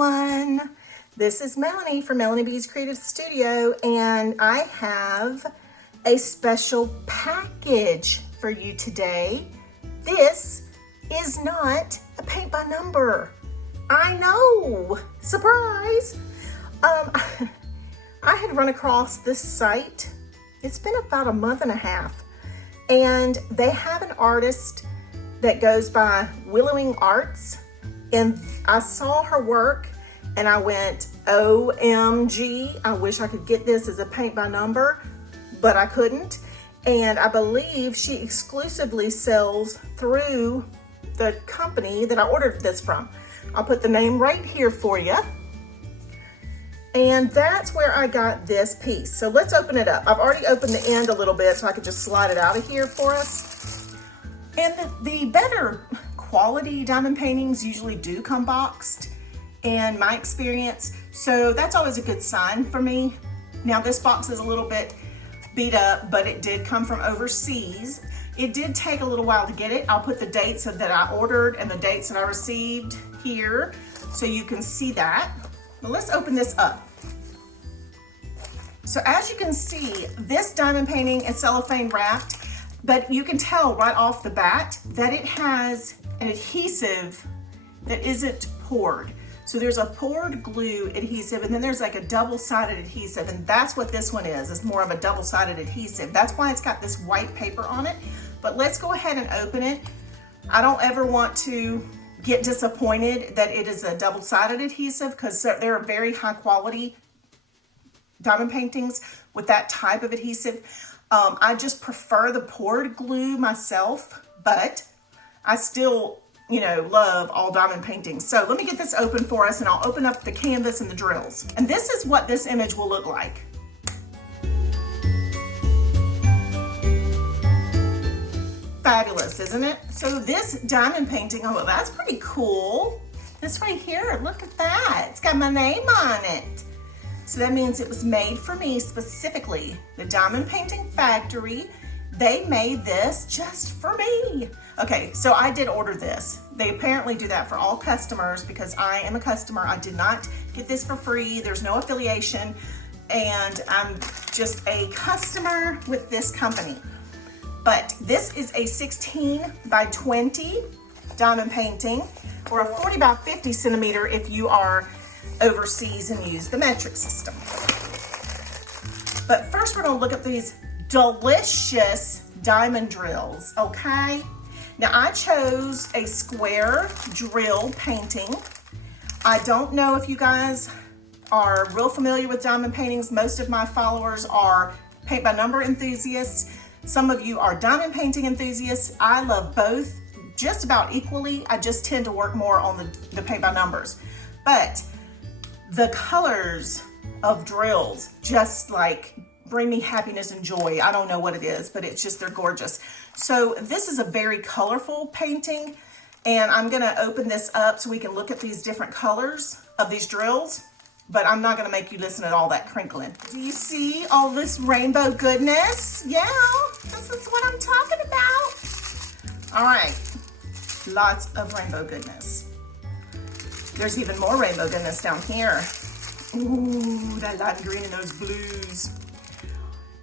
everyone. This is Melanie from Melanie B's Creative Studio, and I have a special package for you today. This is not a paint by number. I know, surprise. I had run across this site. It's been about a month and a half, and they have an artist that goes by Willowing Arts, and I saw her work and I went, OMG, I wish I could get this as a paint by number, but I couldn't. And I believe she exclusively sells through the company that I ordered this from. I'll put the name right here for you. And that's where I got this piece. So let's open it up. I've already opened the end a little bit so I could just slide it out of here for us. And the better quality diamond paintings usually do come boxed in my experience. So that's always a good sign for me. Now this box is a little bit beat up, but it did come from overseas. It did take a little while to get it. I'll put the dates that I ordered and the dates that I received here so you can see that. But let's open this up. So as you can see, this diamond painting is cellophane wrapped, but you can tell right off the bat that it has an adhesive that isn't poured. So there's a poured glue adhesive, and then there's like a double-sided adhesive, and that's what this one is. It's more of a double-sided adhesive. That's why it's got this white paper on it. But let's go ahead and open it. I don't ever want to get disappointed that it is a double-sided adhesive, because there are very high-quality diamond paintings with that type of adhesive. I just prefer the poured glue myself, but I still, love all diamond paintings. So let me get this open for us, and I'll open up the canvas and the drills. And this is what this image will look like. Fabulous, isn't it? So this diamond painting, oh, well, that's pretty cool. This right here, look at that. It's got my name on it. So that means it was made for me specifically. The Diamond Painting Factory, they made this just for me. Okay, so I did order this. They apparently do that for all customers because I am a customer. I did not get this for free. There's no affiliation, and I'm just a customer with this company. But this is a 16 by 20 diamond painting, or a 40 by 50 centimeter if you are overseas and use the metric system. But first we're gonna look at these delicious diamond drills, okay? Now I chose a square drill painting. I don't know if you guys are real familiar with diamond paintings. Most of my followers are paint by number enthusiasts. Some of you are diamond painting enthusiasts. I love both just about equally. I just tend to work more on the paint by numbers. But the colors of drills just like bring me happiness and joy. I don't know what it is, but it's just, they're gorgeous. So this is a very colorful painting, and I'm gonna open this up so we can look at these different colors of these drills, but I'm not gonna make you listen to all that crinkling. Do you see all this rainbow goodness? Yeah, this is what I'm talking about. All right, lots of rainbow goodness. There's even more rainbow goodness down here. Ooh, that lime green and those blues.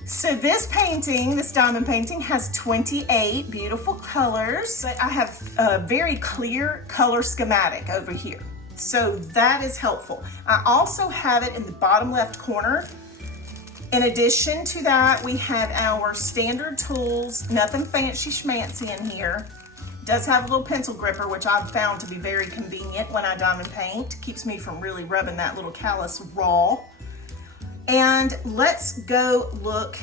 So this painting, this diamond painting, has 28 beautiful colors. I have a very clear color schematic over here, so that is helpful. I also have it in the bottom left corner. In addition to that, we have our standard tools, nothing fancy schmancy in here. Does have a little pencil gripper, which I've found to be very convenient when I diamond paint. Keeps me from really rubbing that little callus raw. And let's go look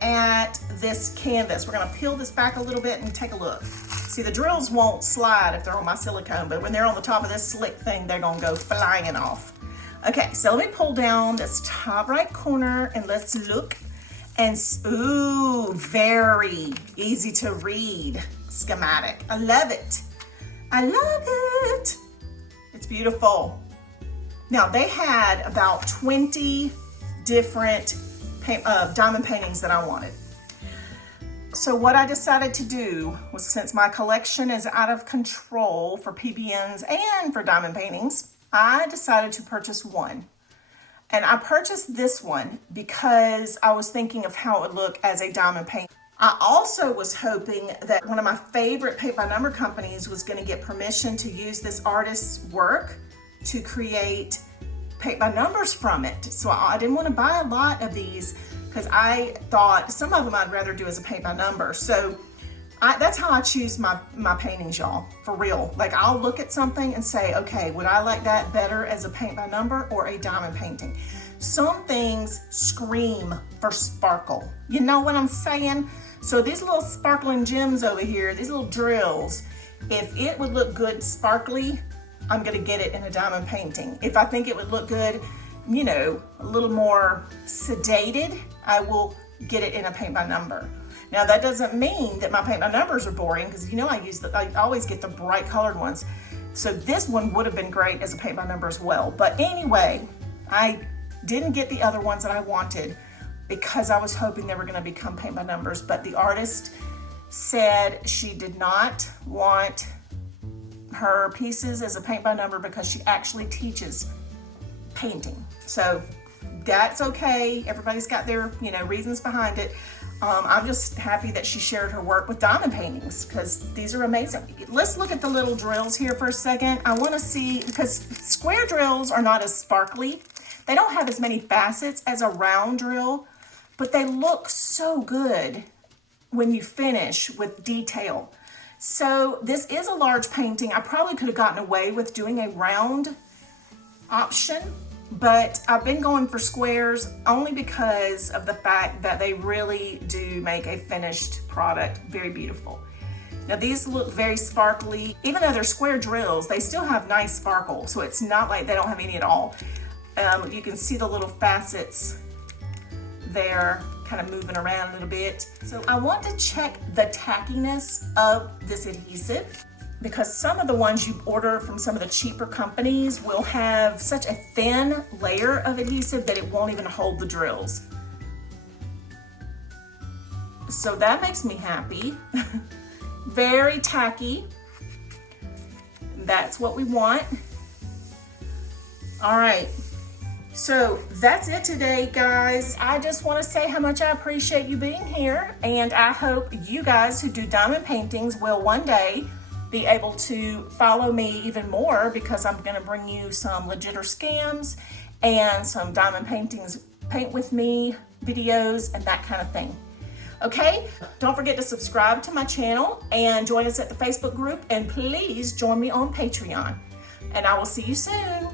at this canvas. We're gonna peel this back a little bit and take a look. See, the drills won't slide if they're on my silicone, but when they're on the top of this slick thing, they're gonna go flying off. Okay, so let me pull down this top right corner and let's look. And ooh, very easy to read schematic. I love it. I love it. It's beautiful. Now they had about 20 different diamond paintings that I wanted. So what I decided to do was, since my collection is out of control for PBNs and for diamond paintings, I decided to purchase one. And I purchased this one because I was thinking of how it would look as a diamond paint. I also was hoping that one of my favorite paint by number companies was going to get permission to use this artist's work to create paint by numbers from it. So I didn't want to buy a lot of these because I thought some of them I'd rather do as a paint by number. So that's how I choose my paintings, y'all, for real. Like, I'll look at something and say, okay, would I like that better as a paint by number or a diamond painting? Some things scream for sparkle. You know what I'm saying? So these little sparkling gems over here, these little drills, if it would look good sparkly, I'm gonna get it in a diamond painting. If I think it would look good, you know, a little more sedated, I will get it in a paint by number. Now that doesn't mean that my paint by numbers are boring, because you know I always get the bright colored ones. So this one would have been great as a paint by number as well. But anyway, I didn't get the other ones that I wanted because I was hoping they were gonna become paint by numbers. But the artist said she did not want her pieces as a paint by number because she actually teaches painting. So that's okay. Everybody's got their, you know, reasons behind it. I'm just happy that she shared her work with diamond paintings because these are amazing. Let's look at the little drills here for a second. I want to see, because square drills are not as sparkly. They don't have as many facets as a round drill, but they look so good when you finish with detail. So this is a large painting. I probably could have gotten away with doing a round option, but I've been going for squares only because of the fact that they really do make a finished product very beautiful. Now these look very sparkly. Even though they're square drills, they still have nice sparkle, so it's not like they don't have any at all. You can see the little facets there kind of moving around a little bit. So I want to check the tackiness of this adhesive, because some of the ones you order from some of the cheaper companies will have such a thin layer of adhesive that it won't even hold the drills. So that makes me happy. Very tacky. That's what we want. All right. So that's it today, guys. I just want to say how much I appreciate you being here, and I hope you guys who do diamond paintings will one day be able to follow me even more, because I'm going to bring you some legit or scams and some diamond paintings, paint with me videos and that kind of thing. Okay, don't forget to subscribe to my channel and join us at the Facebook group, and please join me on Patreon, and I will see you soon.